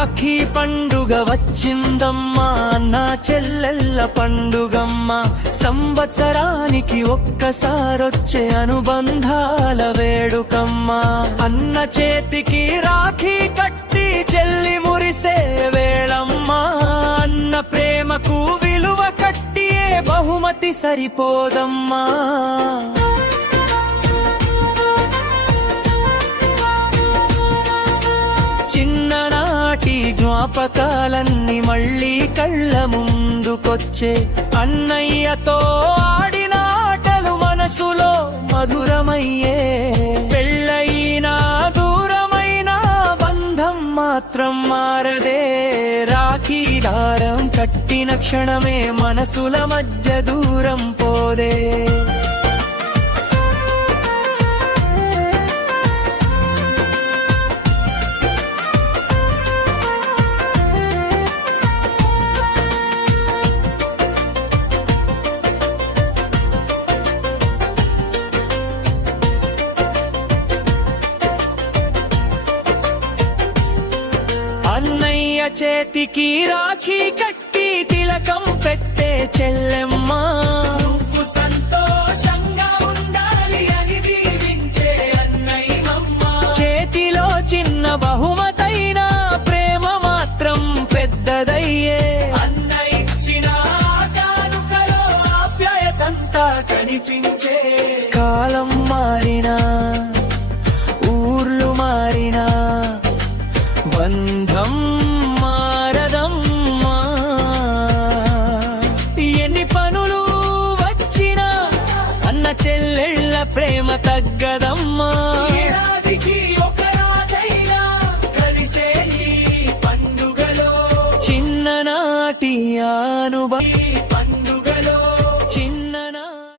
రాఖీ పండుగ వచ్చిందమ్మా, నా చెల్లెల్ల పండుగమ్మ. సంవత్సరానికి ఒక్కసారొచ్చే అనుబంధాల వేడుకమ్మా. అన్న చేతికి రాఖీ కట్టి చెల్లి మురిసే వేళమ్మా. అన్న ప్రేమకు విలువ కట్టియే బహుమతి సరిపోదమ్మా. చిన్ననాటి జ్ఞాపకాలన్నీ మళ్ళీ కళ్ళ ముందుకొచ్చే. అన్నయ్యతో ఆడిన ఆటలు మనసులో మధురమయ్యే. పెళ్ళయినా దూరమైన బంధం మాత్రం మారదే. రాఖీ దారం కట్టిన క్షణమే మనసుల మధ్య దూరం పోదే. అన్నయ్య చేతికి రాఖీ కట్టి తిలకం పెట్టే చెల్లెమ్మ. నువ్వు సంతోషంగా ఉండాలి అని దీవించే అన్నయ్యమ్మ. చేతిలో చిన్న బహుమతైన ప్రేమ మాత్రం పెద్దదయ్యే. అన్న ఇచ్చిన కానుకలో ఆప్యాయతంతా కనిపించే. కాలం మారినా ఊర్లు మారినా బంధం మారదమ్మా. ఎన్ని పనులు వచ్చినా అన్న చెల్లెళ్ళ ప్రేమ తగ్గదమ్మా. ఏడాదికి ఒక రాజైనా కలిసే ఈ పండుగలో చిన్ననాటి అనుభవం